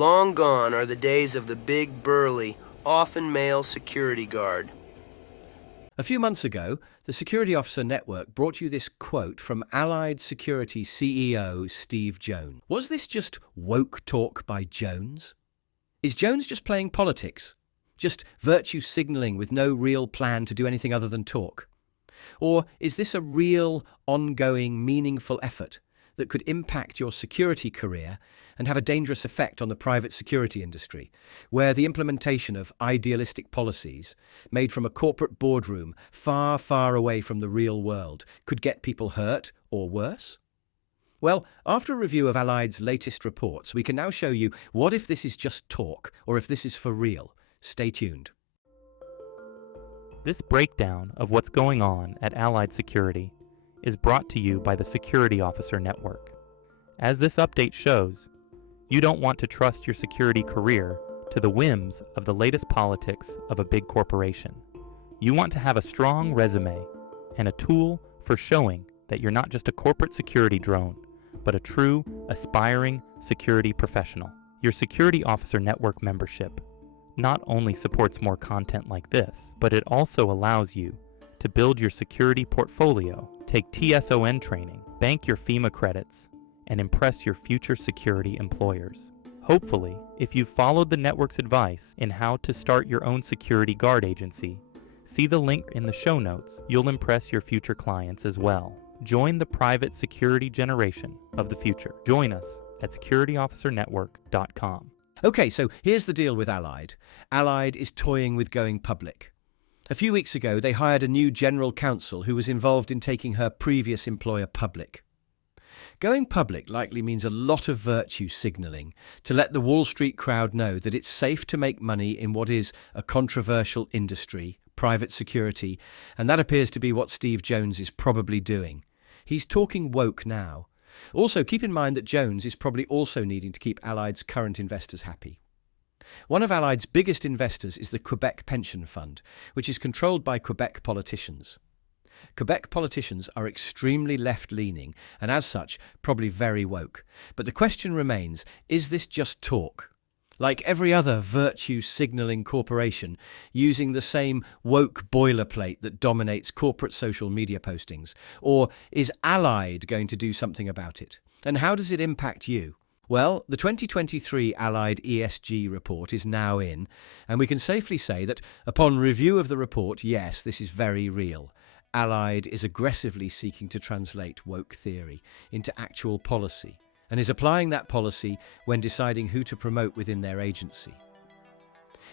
Long gone are the days of the big, burly, often male security guard. A few months ago, the Security Officer Network brought you this quote from Allied Security CEO Steve Jones. Was this just woke talk by Jones? Is Jones just playing politics? Just virtue signaling with no real plan to do anything other than talk? Or is this a real, ongoing, meaningful effort that could impact your security career and have a dangerous effect on the private security industry, where the implementation of idealistic policies made from a corporate boardroom far, far away from the real world could get people hurt or worse? Well, after a review of Allied's latest reports, we can now show you what if this is just talk or if this is for real. Stay tuned. This breakdown of what's going on at Allied Security is brought to you by the Security Officer Network. As this update shows, you don't want to trust your security career to the whims of the latest politics of a big corporation. You want to have a strong resume and a tool for showing that you're not just a corporate security drone, but a true, aspiring security professional. Your Security Officer Network membership not only supports more content like this, but it also allows you to build your security portfolio, take TSON training, bank your FEMA credits, and impress your future security employers. Hopefully, if you've followed the network's advice in how to start your own security guard agency, see the link in the show notes, you'll impress your future clients as well. Join the private security generation of the future. Join us at securityofficernetwork.com. Okay, so here's the deal with Allied. Allied is toying with going public. A few weeks ago, they hired a new general counsel who was involved in taking her previous employer public. Going public likely means a lot of virtue signalling to let the Wall Street crowd know that it's safe to make money in what is a controversial industry, private security, and that appears to be what Steve Jones is probably doing. He's talking woke now. Also, keep in mind that Jones is probably also needing to keep Allied's current investors happy. One of Allied's biggest investors is the Quebec Pension Fund, which is controlled by Quebec politicians. Quebec politicians are extremely left-leaning and, as such, probably very woke. But the question remains, is this just talk? Like every other virtue-signalling corporation, using the same woke boilerplate that dominates corporate social media postings? Or is Allied going to do something about it? And how does it impact you? Well, the 2023 Allied ESG report is now in, and we can safely say that upon review of the report, yes, this is very real. Allied is aggressively seeking to translate woke theory into actual policy and is applying that policy when deciding who to promote within their agency.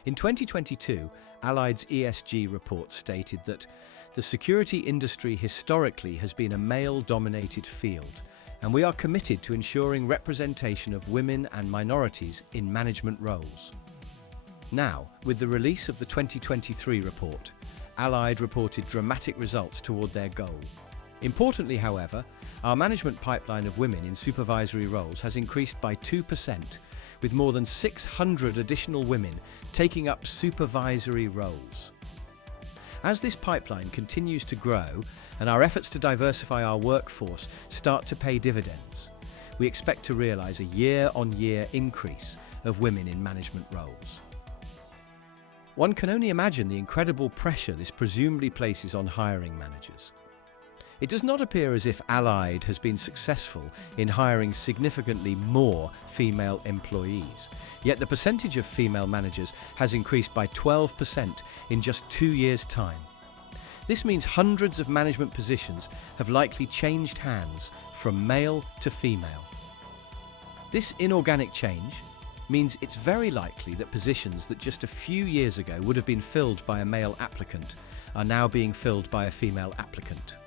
In 2022, Allied's ESG report stated that the security industry historically has been a male-dominated field, and we are committed to ensuring representation of women and minorities in management roles. Now, with the release of the 2023 report, Allied reported dramatic results toward their goal. Importantly, however, our management pipeline of women in supervisory roles has increased by 2%, with more than 600 additional women taking up supervisory roles. As this pipeline continues to grow and our efforts to diversify our workforce start to pay dividends, we expect to realize a year-on-year increase of women in management roles. One can only imagine the incredible pressure this presumably places on hiring managers. It does not appear as if Allied has been successful in hiring significantly more female employees, yet the percentage of female managers has increased by 12% in just 2 years' time. This means hundreds of management positions have likely changed hands from male to female. This inorganic change means it's very likely that positions that just a few years ago would have been filled by a male applicant are now being filled by a female applicant.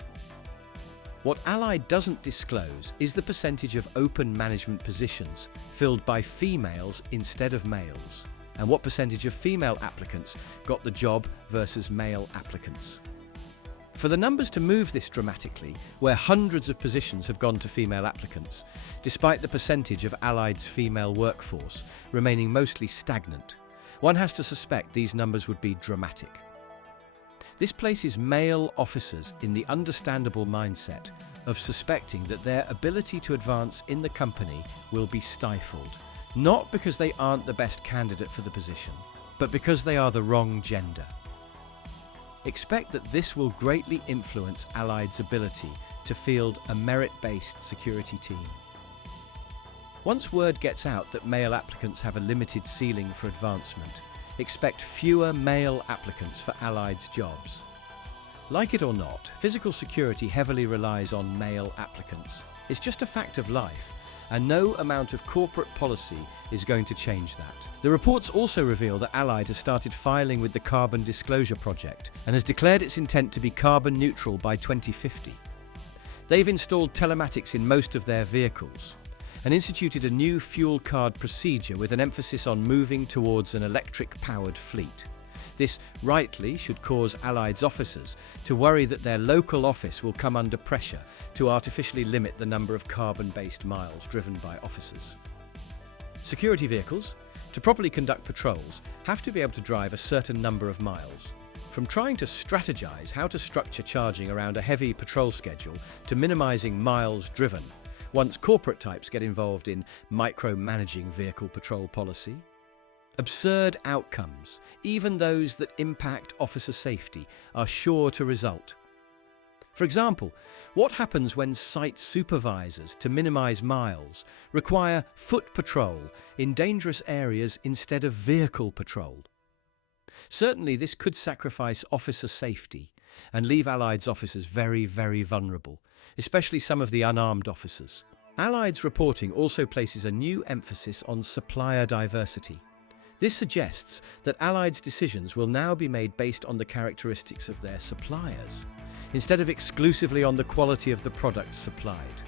What Allied doesn't disclose is the percentage of open management positions filled by females instead of males, and what percentage of female applicants got the job versus male applicants. For the numbers to move this dramatically, where hundreds of positions have gone to female applicants, despite the percentage of Allied's female workforce remaining mostly stagnant, one has to suspect these numbers would be dramatic. This places male officers in the understandable mindset of suspecting that their ability to advance in the company will be stifled Not because they aren't the best candidate for the position, but because they are the wrong gender. Expect that this will greatly influence Allied's ability to field a merit-based security team. Once word gets out that male applicants have a limited ceiling for advancement, expect fewer male applicants for Allied's jobs. Like it or not, physical security heavily relies on male applicants. It's just a fact of life, and no amount of corporate policy is going to change that. The reports also reveal that Allied has started filing with the Carbon Disclosure Project and has declared its intent to be carbon neutral by 2050. They've installed telematics in most of their vehicles and instituted a new fuel card procedure with an emphasis on moving towards an electric-powered fleet. This rightly should cause Allied's officers to worry that their local office will come under pressure to artificially limit the number of carbon-based miles driven by officers. Security vehicles, to properly conduct patrols, have to be able to drive a certain number of miles. From trying to strategize how to structure charging around a heavy patrol schedule to minimizing miles driven, once corporate types get involved in micromanaging vehicle patrol policy. Absurd outcomes, even those that impact officer safety, are sure to result. For example, what happens when site supervisors, to minimize miles, require foot patrol in dangerous areas instead of vehicle patrol? Certainly this could sacrifice officer safety and leave Allied's officers very, very vulnerable, especially some of the unarmed officers. Allied's reporting also places a new emphasis on supplier diversity. This suggests that Allied's decisions will now be made based on the characteristics of their suppliers, instead of exclusively on the quality of the products supplied.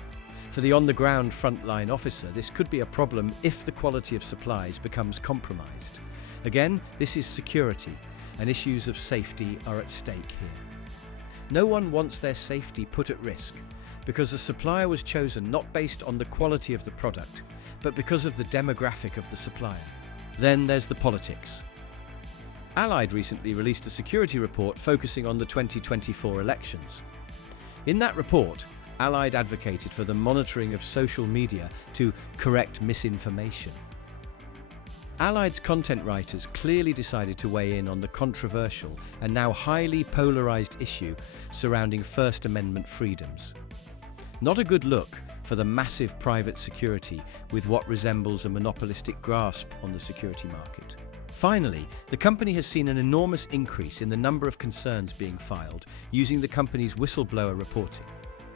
For the on-the-ground frontline officer, this could be a problem if the quality of supplies becomes compromised. Again, this is security, and issues of safety are at stake here. No one wants their safety put at risk, because the supplier was chosen not based on the quality of the product, but because of the demographic of the supplier. Then there's the politics. Allied recently released a security report focusing on the 2024 elections. In that report, Allied advocated for the monitoring of social media to correct misinformation. Allied's content writers clearly decided to weigh in on the controversial and now highly polarized issue surrounding First Amendment freedoms. Not a good look for the massive private security with what resembles a monopolistic grasp on the security market. Finally, the company has seen an enormous increase in the number of concerns being filed using the company's whistleblower reporting.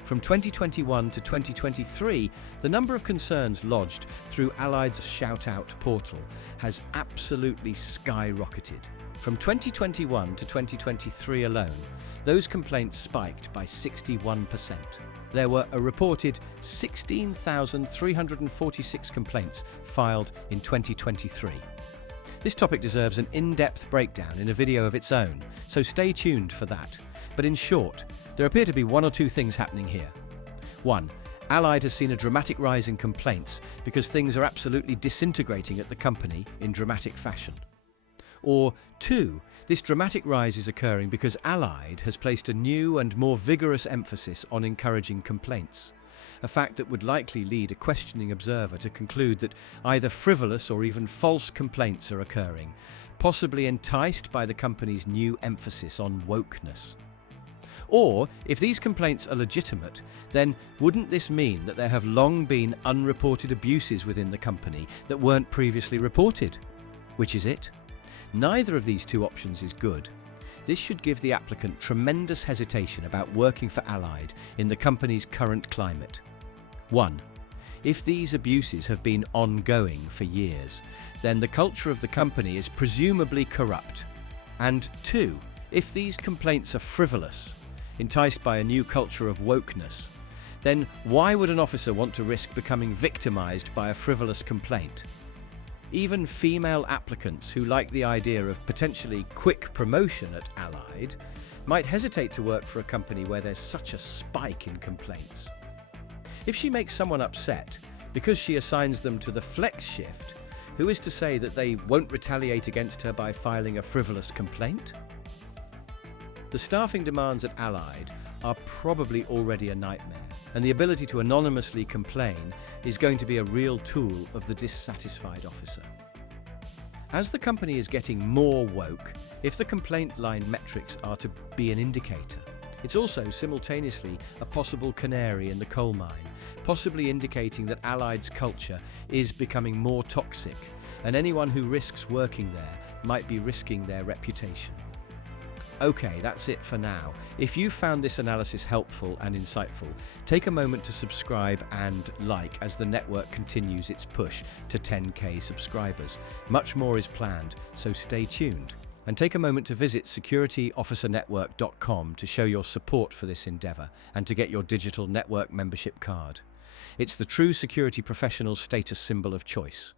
From 2021 to 2023, the number of concerns lodged through Allied's Shout-Out portal has absolutely skyrocketed. From 2021 to 2023 alone, those complaints spiked by 61%. There were a reported 16,346 complaints filed in 2023. This topic deserves an in-depth breakdown in a video of its own, so stay tuned for that. But in short, there appear to be one or two things happening here. 1. Allied has seen a dramatic rise in complaints because things are absolutely disintegrating at the company in dramatic fashion. Or 2. This dramatic rise is occurring because Allied has placed a new and more vigorous emphasis on encouraging complaints, a fact that would likely lead a questioning observer to conclude that either frivolous or even false complaints are occurring, possibly enticed by the company's new emphasis on wokeness. Or, if these complaints are legitimate, then wouldn't this mean that there have long been unreported abuses within the company that weren't previously reported? Which is it? Neither of these two options is good. This should give the applicant tremendous hesitation about working for Allied in the company's current climate. 1. If these abuses have been ongoing for years, then the culture of the company is presumably corrupt. And 2. If these complaints are frivolous, enticed by a new culture of wokeness, then why would an officer want to risk becoming victimized by a frivolous complaint? Even female applicants who like the idea of potentially quick promotion at Allied might hesitate to work for a company where there's such a spike in complaints. If she makes someone upset because she assigns them to the flex shift, who is to say that they won't retaliate against her by filing a frivolous complaint? The staffing demands at Allied are probably already a nightmare, And the ability to anonymously complain is going to be a real tool of the dissatisfied officer. As the company is getting more woke, if the complaint line metrics are to be an indicator, it's also simultaneously a possible canary in the coal mine, possibly indicating that Allied's culture is becoming more toxic, and anyone who risks working there might be risking their reputation. Okay, that's it for now. If you found this analysis helpful and insightful, take a moment to subscribe and like as the network continues its push to 10K subscribers. Much more is planned, so stay tuned. And take a moment to visit securityofficernetwork.com to show your support for this endeavor and to get your digital network membership card. It's the true security professional's status symbol of choice.